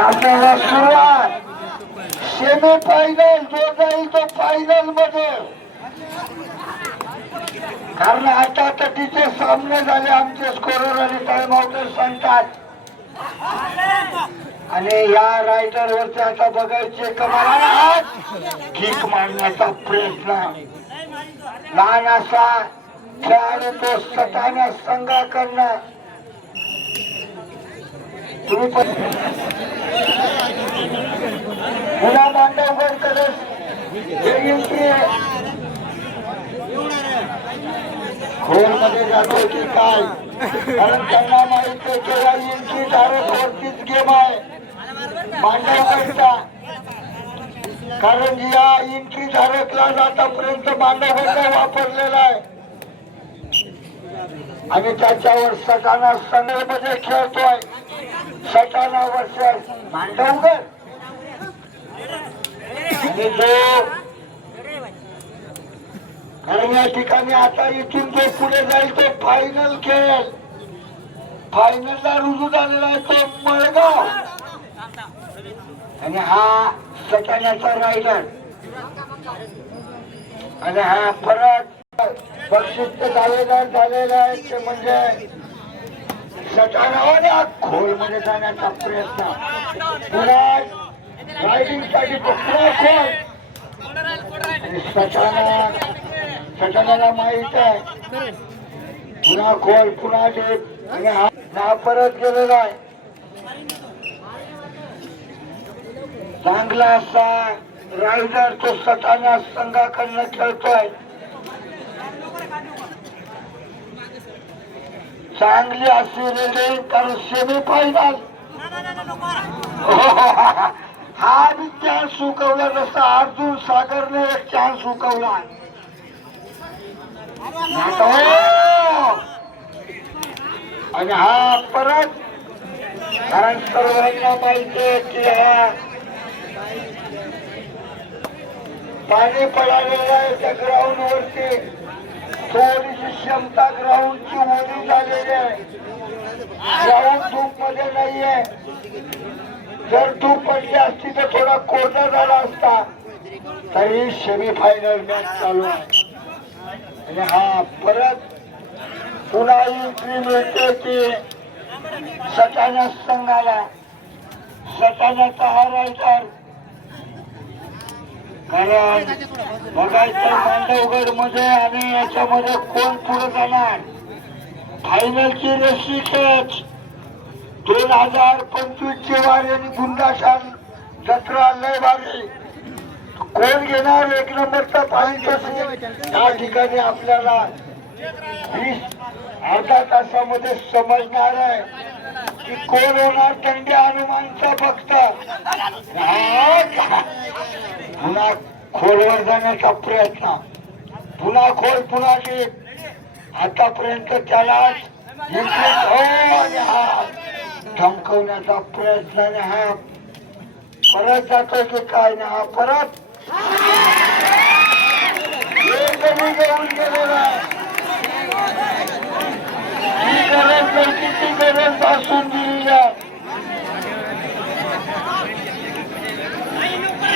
आपल्याला सुरुवात semi final जो जाईल तो फायनल मध्ये, कारण आता तटीचे सामने झाले आमचे स्कोरर आणि टाइम आउटर सांगतात आणि या रायडर वरचे आता बघायचे कमाल किक मारण्याचा प्रयत्न लहान असा खेळाडू तो सटाणा संघाकडनं तुम्ही पण पुन्हा मांडवगडकडे खोल मध्ये जातो की काय, कारण त्यांना माहित आहे की या एंट्री धारकवरतीच गेम आहे मांडवगडचा, कारण या एंट्री धारकला आतापर्यंत मांडवगडला वापरलेला आहे आणि त्याच्यावर सटाणा संघामध्ये खेळतोय. सटाणा वर्सेस मांडवगड आणि जो कारण या ठिकाणी आता इथून जो पुढे जाईल तो फायनल खेळ, फायनलला रुजू झालेला आहे तो मळगाव आणि हा सटाण्याचा रायडर आणि हा परत बक्षीस दावेदार झालेला आहे ते म्हणजे सटाणावर खोल मध्ये जाण्याचा प्रयत्न पुन्हा रायडिंग साठी पुन्हा खोल आणि सटाण्याला माहित आहे पुन्हा खोल पुन्हा डेप आणि हा परत गेलेला आहे. चांगला असा रायडर तो सटाणा संघाकडनं खेळतोय. चांगली अशी रेडिंग कारण सेमी फायनल हा बी चान्स सुकवला जसा अर्जुन सागरने एक चान्स सुकवला आणि हा परत कारण सर्वांना माहिती आहे की हा पाणी पडालेलं आहे त्या ग्राउंड वरती, थोडीशी क्षमता ग्राउंडची ओली झालेली आहे, ग्राउंड धूप मध्ये नाहीये, जर धूप पडली असती तर थोडा कोरडा झाला असता, तरी सेमी फायनल मॅच चालू आहे आणि हा परत पुन्हा एंट्री मिळते की सटाणा संघाला, सटाण्याचा हा रायडर कारण बघायचं मांडवगड मध्ये आणि याच्यामध्ये कोण पुढे जाणार. फायनलची रस्सी खेच 2025 ची वारी आणि गुंडाशाल जत्रा लय भारी, कोण घेणार एक नंबरचा पाहिजे या ठिकाणी आपल्याला 20 अर्धा तासामध्ये समजणार आहे की कोण होणार दंडी हनुमानचा भक्त. पुन्हा खोलवर जाण्याचा प्रयत्न, पुन्हा खोल पुन्हा डेप आतापर्यंत त्यालाच हा धमकवण्याचा प्रयत्न आणि हा परत जातो की काय ना हा परत घेऊन गेलेला ही गरज लडकीची गरज असून दिली आहे,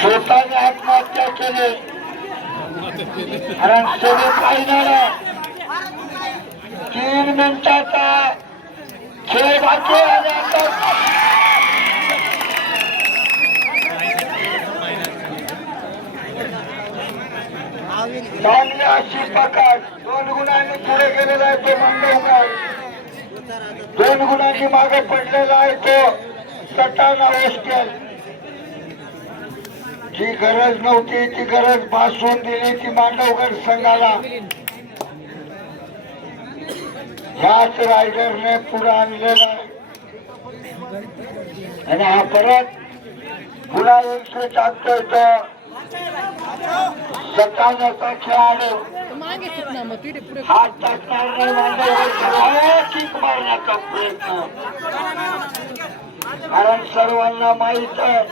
स्वतःने आत्महत्या केली कारण सेमी फायनल 3 मिनिटाचा खेळ बाकी आणि आता चांगली अशी पकड 2 गुणांनी पुढे गेलेला आहे तो मांडवगड, 2 गुणांनी मागे पडलेला आहे तो सटाणा हॉस्टेल. जी गरज नव्हती ती गरज भासून दिली ती मांडवगड संघाला, ह्याच रायडरने पुढे आणलेला आहे आणि हा परत पुन्हा एंट्री टाकतोय तो सटाण्याचा खेळाडू, हात टाकणार नाही मांडवगड किक मारण्याचा प्रयत्न, कारण सर्वांना माहित आहे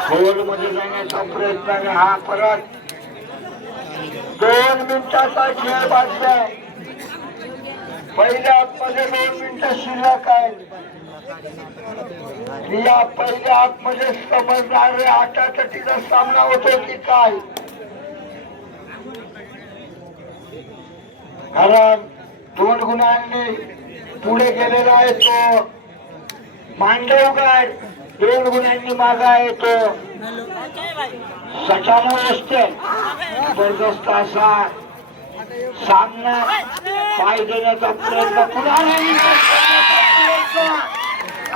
खोल मध्ये जाण्याचा प्रयत्न आणि हा परत 2 मिनिटाचा खेळ बाकी आहे. पहिल्या मध्ये 2 मिनिटं शिल्लक आहे या पहिल्या आतमध्ये समजणारे आटातटीचा सामना होतो की काय, कारण 2 गुणांनी पुढे गेलेला आहे तो मांडवगड, 2 गुणांनी मागा येतो सचाना असते. जबरदस्त असा सामना पाय देण्याचा प्रयत्न पुन्हा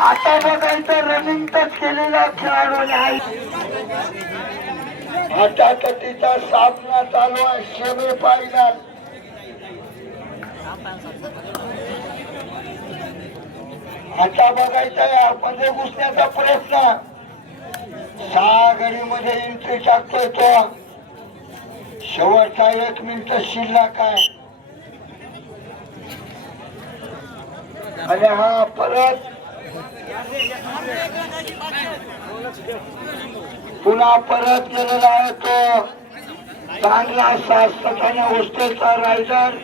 आता बघायचं रनिंग टच केलेला खेळाडू आहे. आटातटीचा सामना चालू आहे सेमी फायनल. आता बघायचंय आतमध्ये घुसण्याचा प्रयत्न, 6 गडीमध्ये एंट्री टाकतोय तो. शेवटचा 1 मिनिट शिल्लक आहे आणि हा परत पुन्हा परत गेलेला आहे तो. चांगला असा सटाणा हॉस्टेलचा रायडर,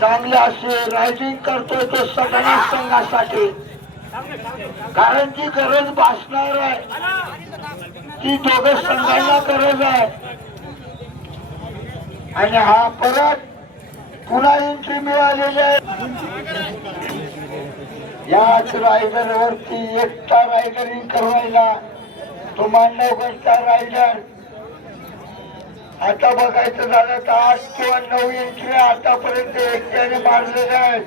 चांगले असे रायडिंग करतोय तो सटाणा संघासाठी, कारण ती गरज भासणार आहे, ती दोघं संघांना गरज आहे. आणि हा परत पुन्हा एंट्री मिळालेली आहे. याच रायडर वरती एकटा रायडरिंग करवायला तो मांडवगडचा रायडर. आता बघायचं झालं तर 8 किंवा 9 एंट्री आतापर्यंत एकट्याने मारलेल्या आहेत.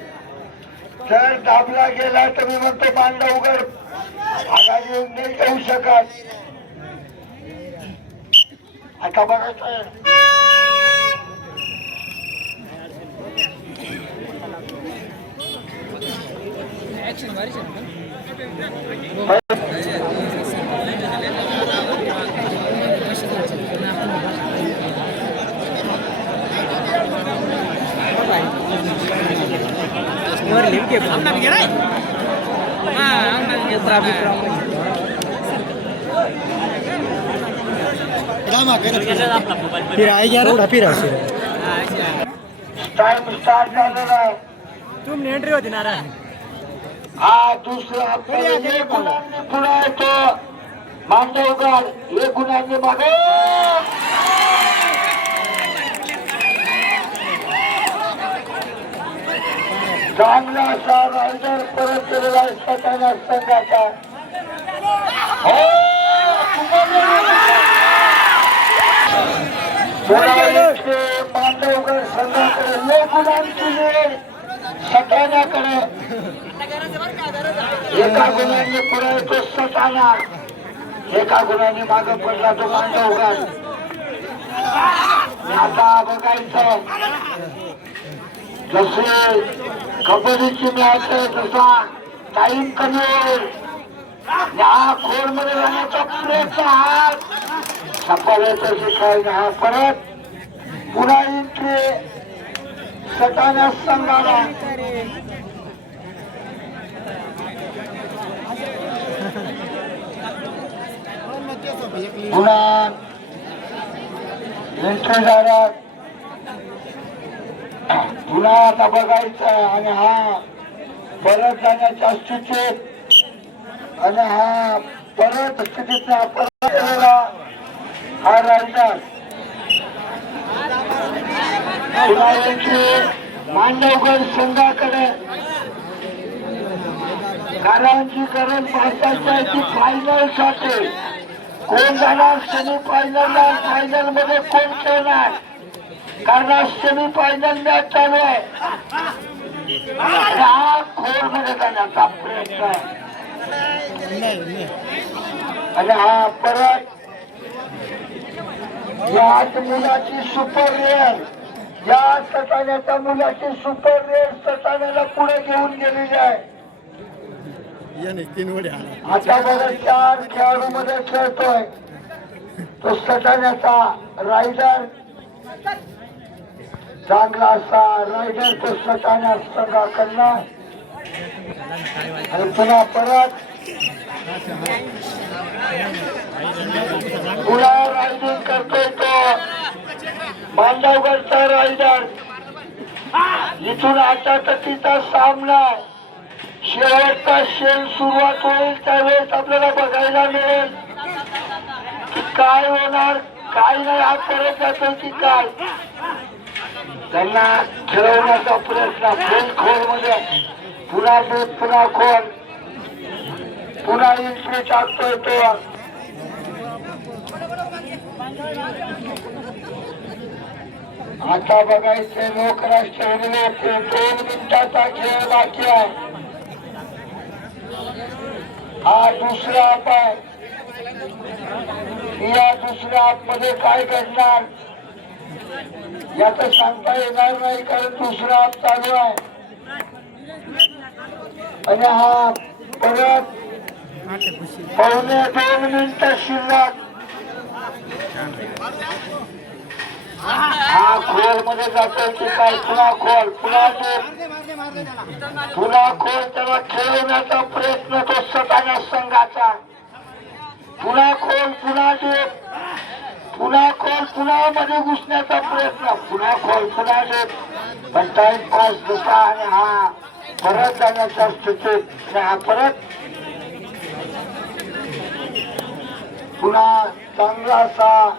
जर दाबला गेला तर मी म्हणतो मांडवगड आघाडी येऊन नाही येऊ शकत. आता बघायचं फिर आएगा रोड फिर टाइम स्टार्ट झालेला आहे. तुम एंट्री होती ना हा दुसरा गुणांनी पुढे येतो मांडवगड, 1 गुणांनी मागे. चांगला असा रायडर परत केलेला आहे सटाणा संघाचा. मांडवगड संघाकडे 1 गुणांची लीड सटाण्याकडे. 1 गुणांनी पुढे येतो सटाणा, 1 गुणांनी मागे पडला तो मांडवगड. आता बघायचं जसे कबड्डीची मॅच आहे तसा टाइम कमी होईल. या खोड मध्ये जाण्याचा प्रयत्न हा सफल होतो काही. हा परत पुन्हा एंट्री सटाणा संघाला. पुन्हा एंट्री झाला पुन्हा. आता बघायचं आणि हा परत जाण्याच्या स्थितीत आणि हा परत स्थितीत परत हा रायडर पुन्हा एंट्री मांडवगड संघाकडे. कारण जी गरज भारताची आहे ती फायनल साठी. कोण जाणार सेमी फायनलला, फायनल मध्ये कोण खेळणार, कारण सेमी फायनल मॅच चालू आहे. हा खोड मध्ये जाण्याचा प्रयत्न आहे आणि हा परत याच मुलाची सुपर रेअर, या सटाण्याच्या मुलाची सुपर रेअर सटाण्याला पुढे घेऊन गेलेली आहे. आता बघा 4 खेळाडू मध्ये खेळतोय तो सटाण्याचा रायडर. चांगला असा रायडर तो सटाणा संघाकडला. आणि पुन्हा परत पुन्हा रायडिंग करतोय तो मांडवगडचा रायडर. इथून आता तिचा सामना शेवटचा शेण सुरुवात होईल त्यावेळेस आपल्याला बघायला मिळेल की काय होणार, काय नाही. हा परत जातो की काय. त्यांना खेळवण्याचा प्रयत्न फुल खोल मध्ये पुन्हा दूध, पुन्हा खोल, पुन्हा एंट्री टाकतोय तो. आता बघायचे लोक राष्ट्रवादीने 2 मिनिटाचा खेळ बाकी आहे. हा दुसरा आप आहे. या दुसऱ्या आप मध्ये काय घडणार याच सांगता येणार नाही, कारण दुसरा आप चालू आहे. आणि हा परत 1.25 मिनिटं शिल्लक. हा खोल मध्ये जातोय की काय. पुन्हा खोल, पुन्हा खोल. त्याला खेळवण्याचा प्रयत्न तो सटाणा संघाचा. पुन्हा खोल, पुन्हा डीप, पुन्हा खोल, पुन्हा मध्ये घुसण्याचा प्रयत्न. पुन्हा खोल, पुन्हा डीप. पण टाइमपास दुसरा आणि हा परत जाण्याच्या स्थितीत. हा परत पुन्हा चांगला असा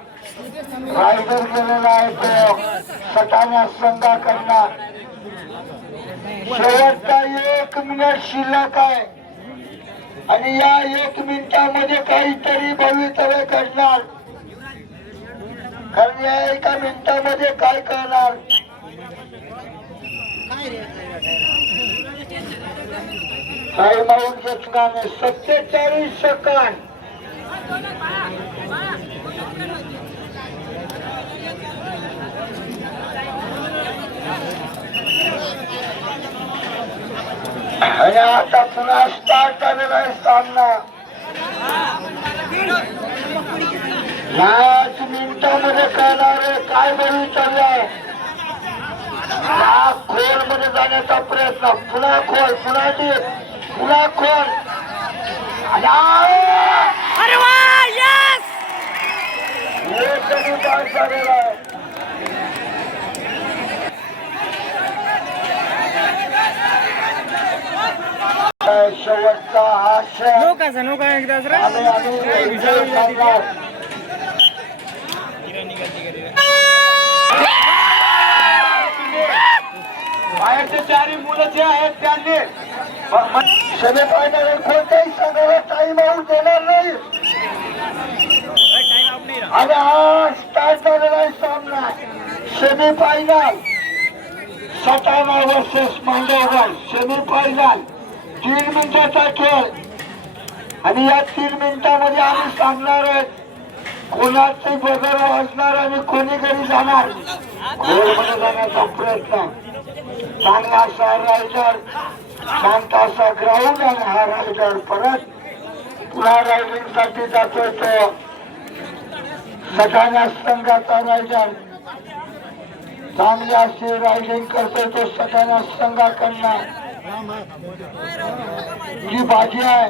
रायडर गेलेला आहे तो सटाणा संघाकडनं. शेवटचा 1 मिनिट शिल्लक आहे आणि या 1 मिनिटामध्ये काहीतरी भवितव्य घडणार. कारण या 1 मिनिटामध्ये काय करणार. टाइम आउट घेतल्याने 47 सेकंद. आणि आता पुन्हा स्टार्ट झालेला आहे सामना. 5 मिनिटांमध्ये करणार आहे काय भवितव्य आहे. खोल मध्ये जाण्याचा प्रयत्न. पुन्हा खोल, पुन्हा डीप, पुन्हा खोल. अरे वा, यस! एक पास झालेला आहे. शेवटचा हा शेण. नौका एकदाच रे. बाहेरचे 4 मुलं जे आहेत त्यांनी सेमीफायनल कोणत्याही संघाला टाइम आउट देणार नाही. आणि हा स्टार्ट झालेला आहे सामना. Semifinal Satana versus Mandavgad. Semifinal 3 मिनिटाचा खेळ आणि या 3 मिनिटांमध्ये आम्ही सांगणार आहे कोणाचे बगर वाजणार आणि कोणी घरी जाणार. खोलमध्ये जाण्याचा प्रयत्न. चांगला असा रायडर, शांत असा ग्राउंड आणि हा रायडर परत पुन्हा रायडिंग साठी जातोय तो सटाणा संघाचा रायडर. चांगली अशी रायडिंग करतोय तो सटाणा संघाकडनं. जी बाजी आहे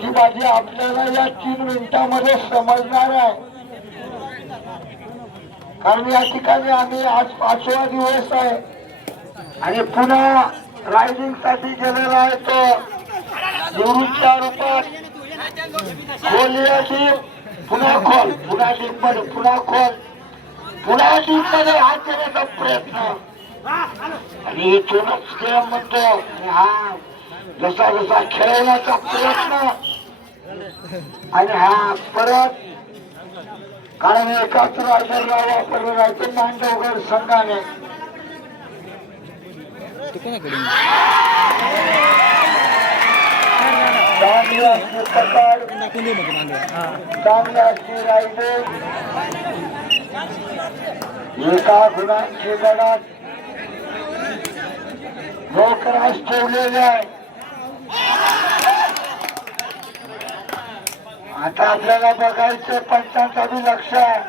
ती बाजी आपल्याला या 3 मिनिटांमध्ये समजणार आहे. कारण या ठिकाणी आम्ही आज 5वा दिवस आहे आणि पुन्हा रायडिंग साठी गेलेला आहे तो निवृत्तीच्या रूपात. खोलिया डीप, पुन्हा खोल, पुन्हा डीप मध्ये, पुन्हा खोल, पुन्हा डीप मध्ये हात देण्याचा प्रयत्न. आणि इथूनच खेळ म्हणतो. हा जसा जसा खेळण्याचा प्रयत्न आणि हा परत. कारण एकाच रायडरला वापरलेला आहे तो मांडवगड संघाने. चांगली अशी पकड, चांगली अशी रायडिंग, एका गुणांची लढत नोकरास ठेवलेले आहे. आता आपल्याला बघायचं पंचांचा बी लक्ष आहे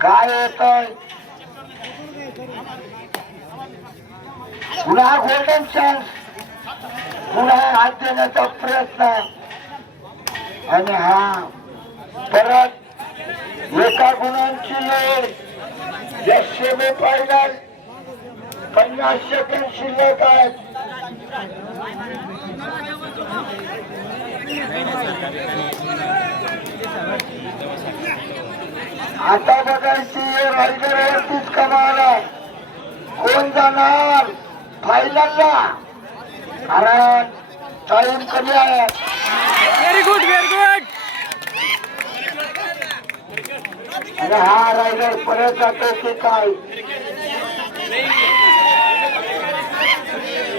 काय होत आहे. पुन्हा गोल्डन चान्स, पुन्हा हात देण्याचा प्रयत्न आणि हा परत एका गुणांची लढ. या सेमीफायनल 50 सेकंद शिल्लक आहेत. आता बघायची रायगडवरतीच कमाल आहे. कोण जाणार फायनलला? कारण टाइम कमी आहे. Very good very good. आणि हा रायगड परत जातो की काय?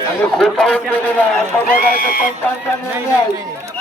आणि खोटावून गेलेला आहे. आता बघायचं पंचांचा निर्णय आहे.